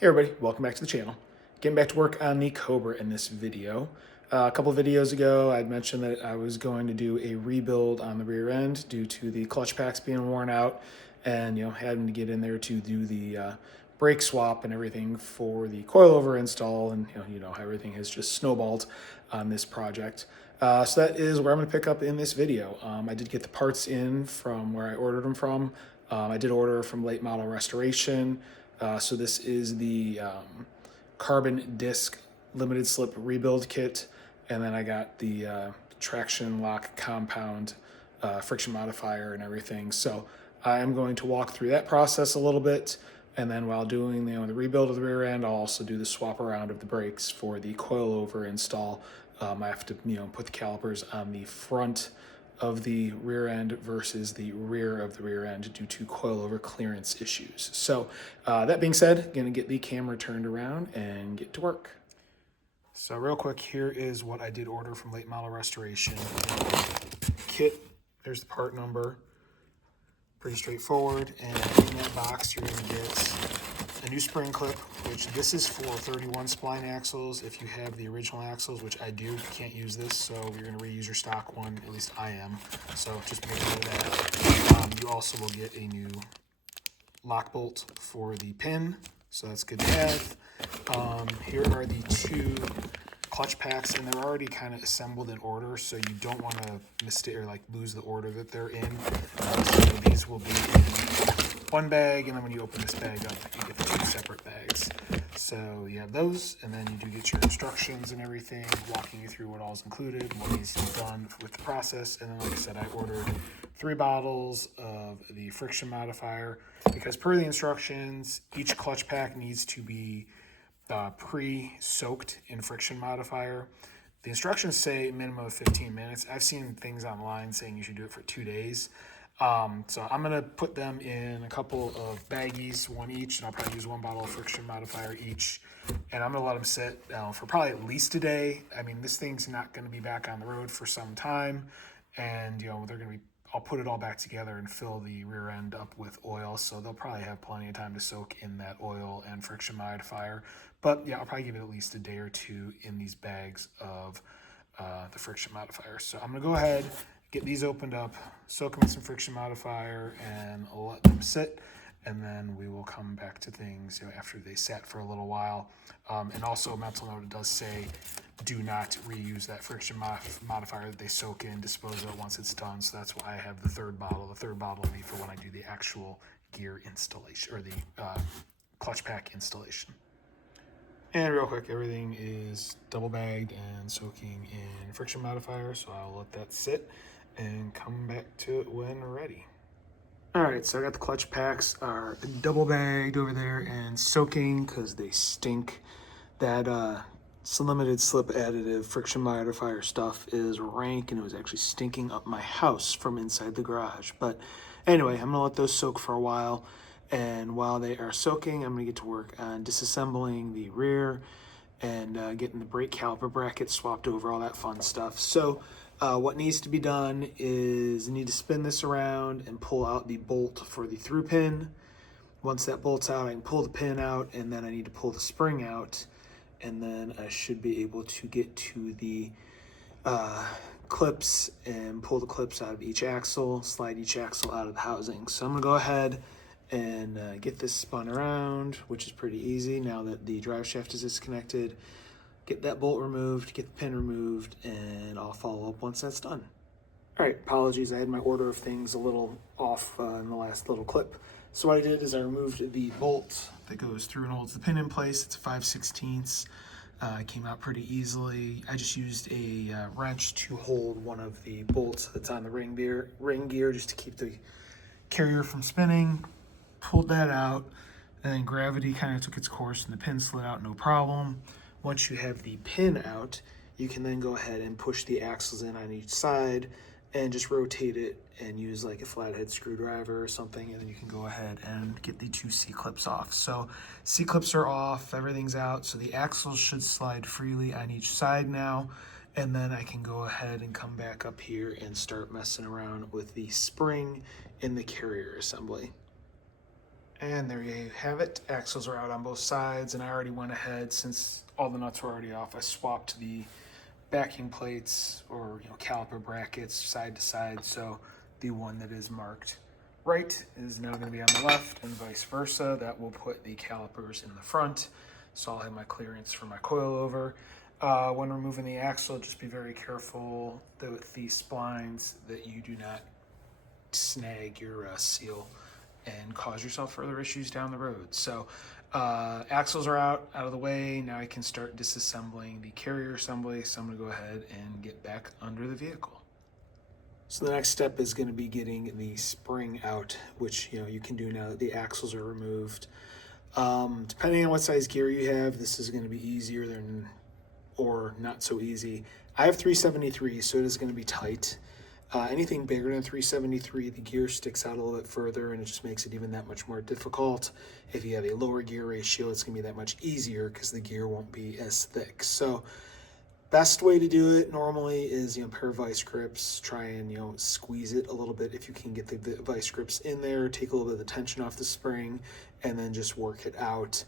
Hey everybody, welcome back to the channel. Getting back to work on the Cobra in this video. A couple of videos ago, I'd mentioned that I was going to do a rebuild on the rear end due to the clutch packs being worn out and having to get in there to do the brake swap and everything for the coilover install, and how everything has just snowballed on this project. So that is where I'm going to pick up in this video. I did get the parts in from where I ordered them from. I did order from Late Model Restoration. So this is the carbon disc limited slip rebuild kit, and then I got the traction lock compound friction modifier and everything. So I am going to walk through that process a little bit, and then while doing the rebuild of the rear end, I'll also do the swap around of the brakes for the coilover install. I have to put the calipers on the front of the rear end versus the rear of the rear end due to coilover clearance issues. So that being said, gonna get the camera turned around and get to work. So real quick, here is what I did order from Late Model Restoration. Kit, there's the part number, pretty straightforward. And in that box, you're gonna get a new spring clip, which this is for 31 spline axles. If you have the original axles, which I do, you can't use this, so you're going to reuse your stock one. At least I am. So just make note of that. You also will get a new lock bolt for the pin, so that's good to have. Here are the two clutch packs, and they're already kind of assembled in order, so you don't want to mistake or lose the order that they're in. So these will be in one bag, and then when you open this bag up, you get the two separate bags. So you have those, and then you do get your instructions and everything, walking you through what all is included, what needs to be done with the process. And then, like I said, I ordered 3 bottles of the friction modifier because per the instructions, each clutch pack needs to be pre-soaked in friction modifier. The instructions say a minimum of 15 minutes. I've seen things online saying you should do it for 2 days. So I'm going to put them in a couple of baggies, one each, and I'll probably use 1 bottle of friction modifier each. And I'm going to let them sit for probably at least a day. I mean, this thing's not going to be back on the road for some time. And, they're going to be, I'll put it all back together and fill the rear end up with oil. So they'll probably have plenty of time to soak in that oil and friction modifier. But yeah, I'll probably give it at least a day or 2 in these bags of the friction modifier. So I'm going to go ahead, get these opened up, soak them in some friction modifier, and let them sit. And then we will come back to things after they sat for a little while. And also a mental note, it does say do not reuse that friction modifier that they soak in, dispose of it once it's done. So that's why I have the 3rd bottle. The 3rd bottle will be for when I do the actual gear installation, or the clutch pack installation. And real quick, everything is double bagged and soaking in friction modifier, so I'll let that sit and come back to it when ready. All right, so I got the clutch packs are double bagged over there and soaking because they stink. That limited slip additive friction modifier stuff is rank, and it was actually stinking up my house from inside the garage. But anyway, I'm gonna let those soak for a while. And while they are soaking, I'm going to get to work on disassembling the rear and getting the brake caliper bracket swapped over, all that fun stuff. So what needs to be done is I need to spin this around and pull out the bolt for the through pin. Once that bolt's out, I can pull the pin out, and then I need to pull the spring out, and then I should be able to get to the clips and pull the clips out of each axle, slide each axle out of the housing. So I'm going to go ahead and get this spun around, which is pretty easy now that the drive shaft is disconnected. Get that bolt removed, get the pin removed, and I'll follow up once that's done. All right, apologies, I had my order of things a little off in the last little clip. So what I did is I removed the bolt that goes through and holds the pin in place. It's a 5/16. It came out pretty easily. I just used a wrench to hold one of the bolts that's on the ring gear just to keep the carrier from spinning. Pulled that out, and then gravity kind of took its course and the pin slid out, no problem. Once you have the pin out, you can then go ahead and push the axles in on each side and just rotate it and use like a flathead screwdriver or something, and then you can go ahead and get the 2 C-clips off. So C-clips are off, everything's out, so the axles should slide freely on each side now. And then I can go ahead and come back up here and start messing around with the spring in the carrier assembly. And there you have it. Axles are out on both sides, and I already went ahead, since all the nuts were already off, I swapped the backing plates, or caliper brackets, side to side, so the one that is marked right is now going to be on the left, and vice versa. That will put the calipers in the front, so I'll have my clearance for my coilover. When removing the axle, just be very careful with the splines that you do not snag your seal and cause yourself further issues down the road. So axles are out of the way. Now I can start disassembling the carrier assembly. So I'm going to go ahead and get back under the vehicle. So the next step is going to be getting the spring out, which you can do now that the axles are removed. Depending on what size gear you have, this is going to be easier than or not so easy. I have 373, so it is going to be tight. Anything bigger than 373, the gear sticks out a little bit further, and it just makes it even that much more difficult. If you have a lower gear ratio, it's going to be that much easier because the gear won't be as thick. So best way to do it normally is a pair of vice grips. Try and squeeze it a little bit if you can get the vice grips in there. Take a little bit of the tension off the spring, and then just work it out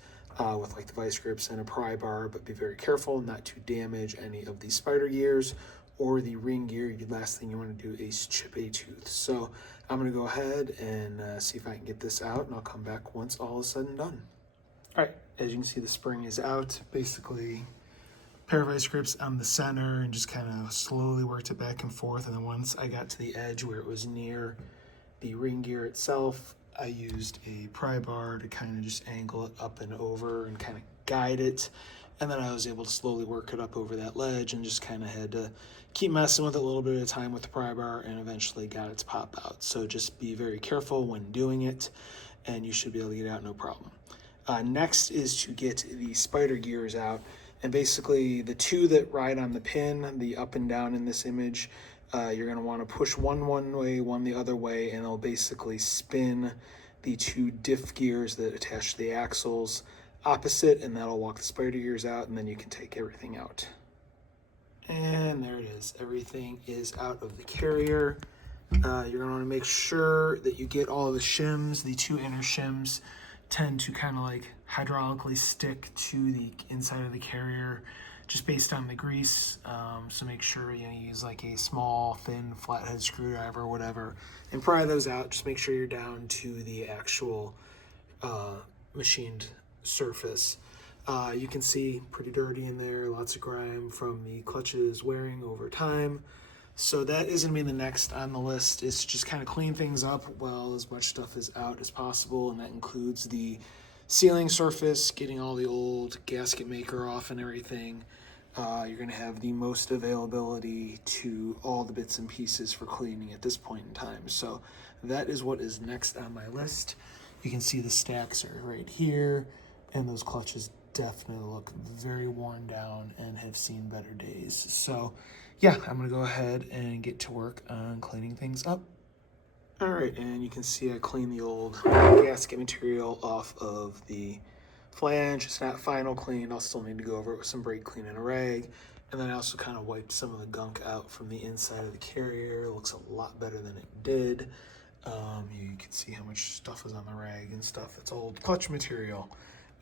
with like the vice grips and a pry bar. But be very careful not to damage any of the spider gears or the ring gear. The last thing you want to do is chip a tooth. So I'm going to go ahead and see if I can get this out, and I'll come back once all is said and done. All right, as you can see, the spring is out. Basically, pair of vice grips on the center, and just kind of slowly worked it back and forth. And then once I got to the edge where it was near the ring gear itself, I used a pry bar to kind of just angle it up and over and kind of guide it. And then I was able to slowly work it up over that ledge, and just kind of had to keep messing with it a little bit at a time with the pry bar, and eventually got it to pop out. So just be very careful when doing it, and you should be able to get it out no problem. Next is to get the spider gears out. And basically the two that ride on the pin, the up and down in this image, you're going to want to push one way, one the other way, and it'll basically spin the two diff gears that attach to the axles opposite, and that'll walk the spider gears out, and then you can take everything out. And there it is. Everything is out of the carrier. You're going to want to make sure that you get all of the shims. The two inner shims tend to kind of like hydraulically stick to the inside of the carrier just based on the grease. So make sure you use like a small, thin, flathead screwdriver or whatever, and pry those out. Just make sure you're down to the actual machined surface. You can see pretty dirty in there, lots of grime from the clutches wearing over time. So that is going to be the next on the list, is to just kind of clean things up while as much stuff is out as possible, and that includes the sealing surface, getting all the old gasket maker off and everything. You're going to have the most availability to all the bits and pieces for cleaning at this point in time. So that is what is next on my list. You can see the stacks are right here, and those clutches definitely look very worn down and have seen better days. So yeah, I'm gonna go ahead and get to work on cleaning things up. All right, and you can see I cleaned the old gasket material off of the flange. It's not final clean. I'll still need to go over it with some brake clean and a rag. And then I also kind of wiped some of the gunk out from the inside of the carrier. It looks a lot better than it did. You can see how much stuff is on the rag and stuff. It's old clutch material.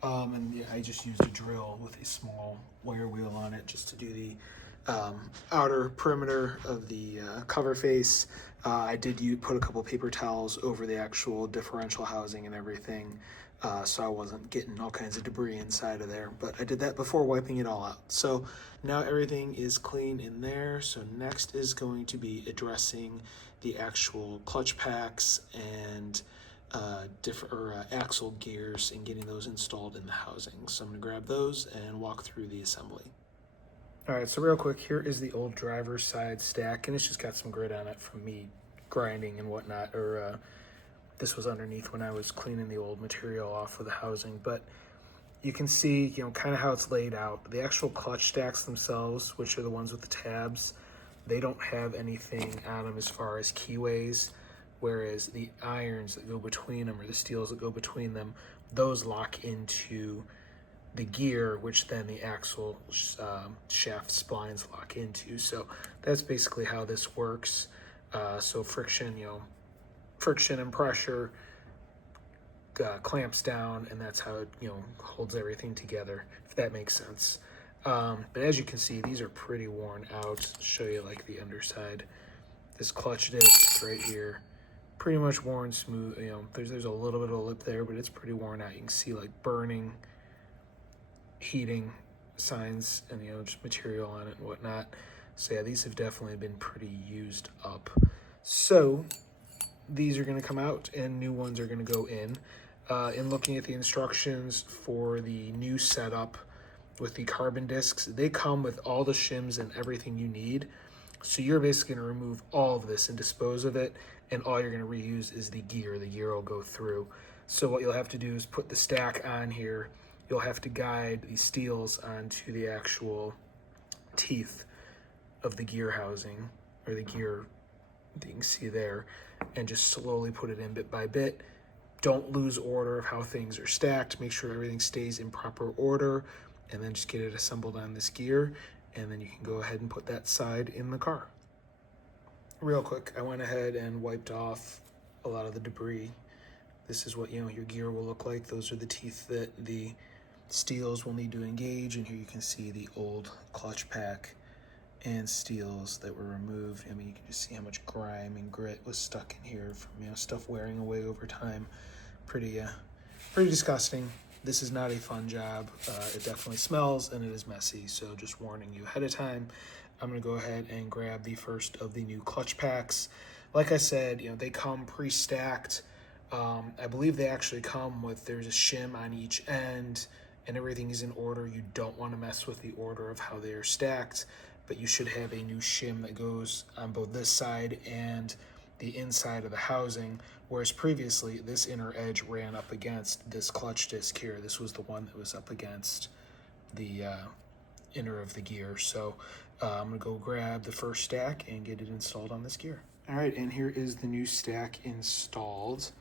And yeah, I just used a drill with a small wire wheel on it just to do the outer perimeter of the cover face. I did put a couple paper towels over the actual differential housing and everything, so I wasn't getting all kinds of debris inside of there, but I did that before wiping it all out. So now everything is clean in there. So next is going to be addressing the actual clutch packs and axle gears and getting those installed in the housing. So I'm going to grab those and walk through the assembly. All right, so real quick, here is the old driver's side stack, and it's just got some grit on it from me grinding and whatnot, or this was underneath when I was cleaning the old material off of the housing. But you can see, kind of how it's laid out. The actual clutch stacks themselves, which are the ones with the tabs, they don't have anything on them as far as keyways, whereas the irons that go between them, or the steels that go between them, those lock into the gear, which then the axle shaft splines lock into. So that's basically how this works. So friction and pressure clamps down, and that's how it, holds everything together, if that makes sense. But as you can see, these are pretty worn out. I'll show you like the underside. This clutch disc right here, pretty much worn smooth. There's a little bit of a lip there, but it's pretty worn out. You can see like burning, heating signs, and just material on it and whatnot. So yeah, these have definitely been pretty used up. So these are going to come out and new ones are going to go in. In looking at the instructions for the new setup with the carbon discs, they come with all the shims and everything you need. So you're basically going to remove all of this and dispose of it, and all you're going to reuse is the gear. The gear will go through. So what you'll have to do is put the stack on here. You'll have to guide the steels onto the actual teeth of the gear housing, or the gear that you can see there, and just slowly put it in bit by bit. Don't lose order of how things are stacked. Make sure everything stays in proper order, and then just get it assembled on this gear, and then you can go ahead and put that side in the car. Real quick, I went ahead and wiped off a lot of the debris. This is what your gear will look like. Those are the teeth that the steels will need to engage, and here you can see the old clutch pack and steels that were removed. I mean, you can just see how much grime and grit was stuck in here from stuff wearing away over time. Pretty disgusting. This is not a fun job. It definitely smells and it is messy, so just warning you ahead of time. I'm going to go ahead and grab the first of the new clutch packs. Like I said, they come pre-stacked. I believe they actually come with, there's a shim on each end, and everything is in order. You don't want to mess with the order of how they are stacked, but you should have a new shim that goes on both this side and the inside of the housing, whereas previously this inner edge ran up against this clutch disc here. This was the one that was up against the inner of the gear. So I'm gonna go grab the first stack and get it installed on this gear. All right, and here is the new stack installed.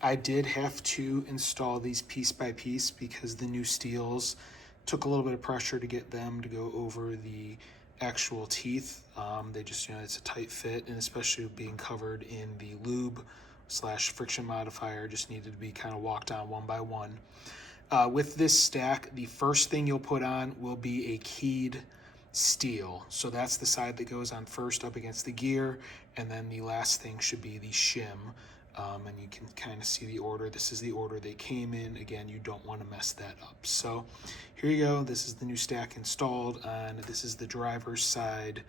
I did have to install these piece by piece because the new steels took a little bit of pressure to get them to go over the actual teeth. They just, it's a tight fit, and especially being covered in the lube / friction modifier, just needed to be kind of walked on one by one. With this stack, the first thing you'll put on will be a keyed steel. So that's the side that goes on first up against the gear, and then the last thing should be the shim. And you can kind of see the order. This is the order they came in. Again, you don't want to mess that up. So here you go. This is the new stack installed on. This is the driver's side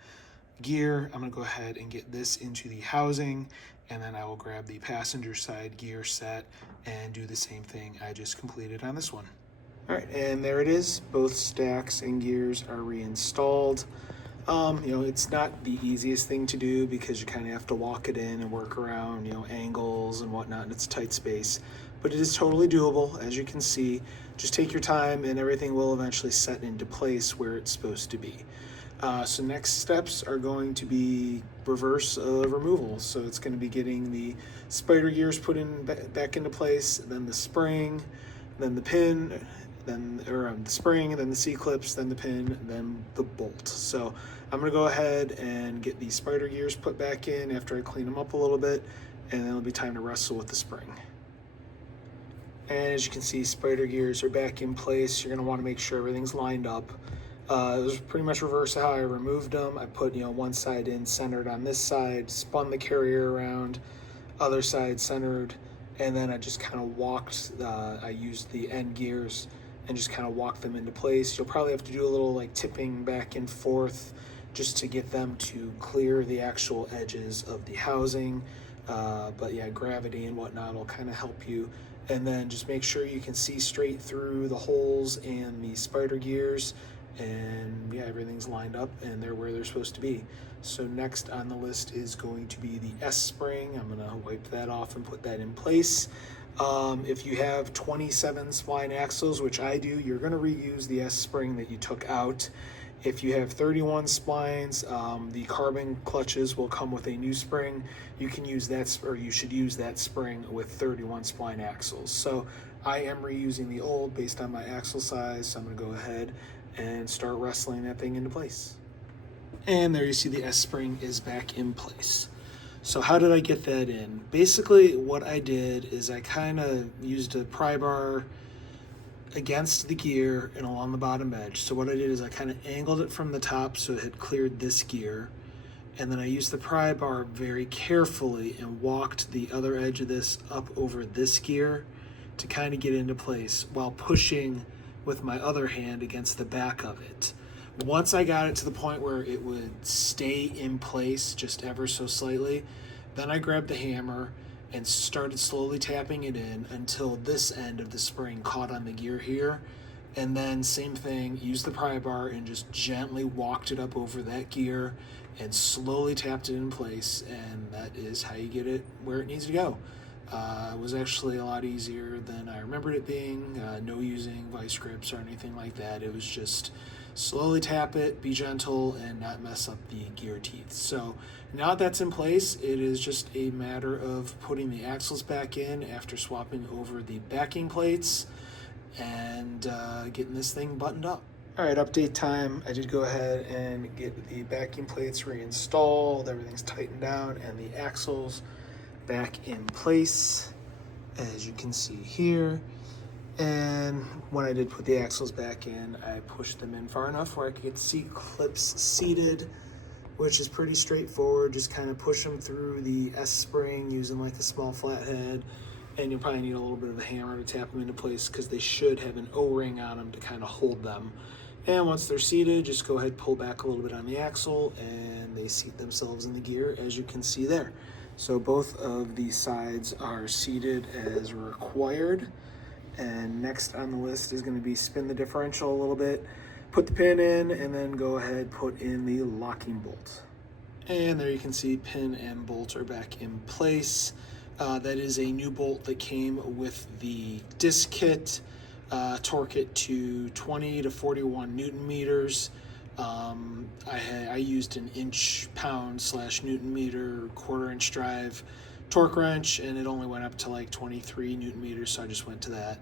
gear. I'm going to go ahead and get this into the housing, and then I will grab the passenger side gear set and do the same thing I just completed on this one. All right, and there it is. Both stacks and gears are reinstalled. It's not the easiest thing to do because you kind of have to walk it in and work around, angles and whatnot, and it's a tight space. But it is totally doable, as you can see. Just take your time and everything will eventually set into place where it's supposed to be. So next steps are going to be reverse removal. So it's going to be getting the spider gears put in back into place, then the spring, then the pin, then the spring, then the C-clips, then the pin, then the bolt. So I'm going to go ahead and get the spider gears put back in after I clean them up a little bit, and then it'll be time to wrestle with the spring. And as you can see, spider gears are back in place. You're going to want to make sure everything's lined up. It was pretty much reverse how I removed them. I put one side in centered on this side, spun the carrier around, other side centered, and then I just kind of walked, I used the end gears and just kind of walked them into place. You'll probably have to do a little tipping back and forth just to get them to clear the actual edges of the housing. But yeah, gravity and whatnot will kind of help you. And then just make sure you can see straight through the holes and the spider gears, and yeah, everything's lined up and they're where they're supposed to be. So next on the list is going to be the S-spring. I'm gonna wipe that off and put that in place. If you have 27 spline axles, which I do, you're gonna reuse the S-spring that you took out. If you have 31 splines, the carbon clutches will come with a new spring. You can use that, or you should use that spring with 31 spline axles. So I am reusing the old based on my axle size, so I'm gonna go ahead and start wrestling that thing into place. And there you see the S-spring is back in place. So how did I get that in? Basically, what I did is I kind of used a pry bar against the gear and along the bottom edge. So what I did is I kind of angled it from the top so it had cleared this gear. And then I used the pry bar very carefully and walked the other edge of this up over this gear to kind of get into place while pushing with my other hand against the back of it. Once I got it to the point where it would stay in place just ever so slightly, then I grabbed the hammer and started slowly tapping it in until this end of the spring caught on the gear here. And then same thing, used the pry bar and just gently walked it up over that gear and slowly tapped it in place, and that is how you get it where it needs to go. It was actually a lot easier than I remembered it being. No using vice grips or anything like that. It was just slowly tap it, be gentle, and not mess up the gear teeth. So now that that's in place, it is just a matter of putting the axles back in after swapping over the backing plates and getting this thing buttoned up. All right, update time. I did go ahead and get the backing plates reinstalled. Everything's tightened down and the axles back in place, as you can see here. And when I did put the axles back in, I pushed them in far enough where I could get seat clips seated, which is pretty straightforward. Just kind of push them through the S-spring using like a small flathead. And you'll probably need a little bit of a hammer to tap them into place because they should have an O-ring on them to kind of hold them. And once they're seated, just go ahead, pull back a little bit on the axle, and they seat themselves in the gear, as you can see there. So both of the sides are seated as required. And next on the list is going to be spin the differential a little bit, put the pin in, and then go ahead, put in the locking bolt. And there you can see pin and bolt are back in place. That is a new bolt that came with the disc kit. Torque it to 20 to 41 Newton meters. I used an inch/pound/Newton meter quarter-inch drive torque wrench, and it only went up to like 23 Newton meters, so I just went to that.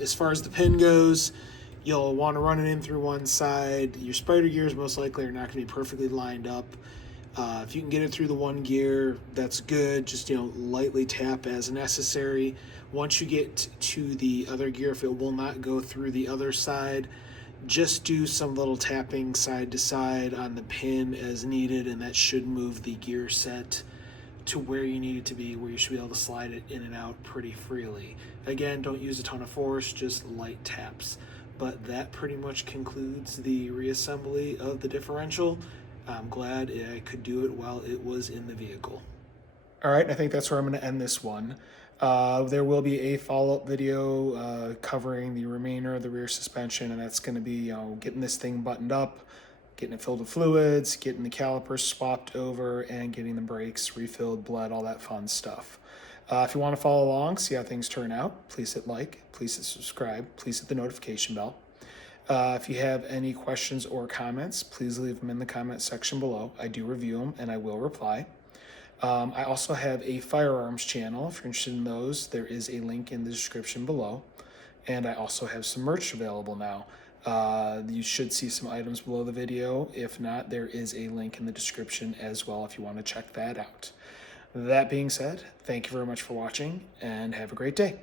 As far as the pin goes, you'll want to run it in through one side. Your spider gears most likely are not going to be perfectly lined up. If you can get it through the one gear, that's good. Just, lightly tap as necessary. Once you get to the other gear, if it will not go through the other side, just do some little tapping side to side on the pin as needed, and that should move the gear set to where you need it to be, where you should be able to slide it in and out pretty freely. Again, don't use a ton of force, just light taps. But that pretty much concludes the reassembly of the differential. I'm glad I could do it while it was in the vehicle. All right, I think that's where I'm going to end this one. There will be a follow-up video covering the remainder of the rear suspension, and that's going to be getting this thing buttoned up, getting it filled with fluids, getting the calipers swapped over, and getting the brakes refilled, bled, all that fun stuff. If you want to follow along, see how things turn out, please hit like, please hit subscribe, please hit the notification bell. If you have any questions or comments, please leave them in the comment section below. I do review them and I will reply. I also have a firearms channel. If you're interested in those, there is a link in the description below. And I also have some merch available now. You should see some items below the video. If not, there is a link in the description as well if you want to check that out. That being said, thank you very much for watching and have a great day.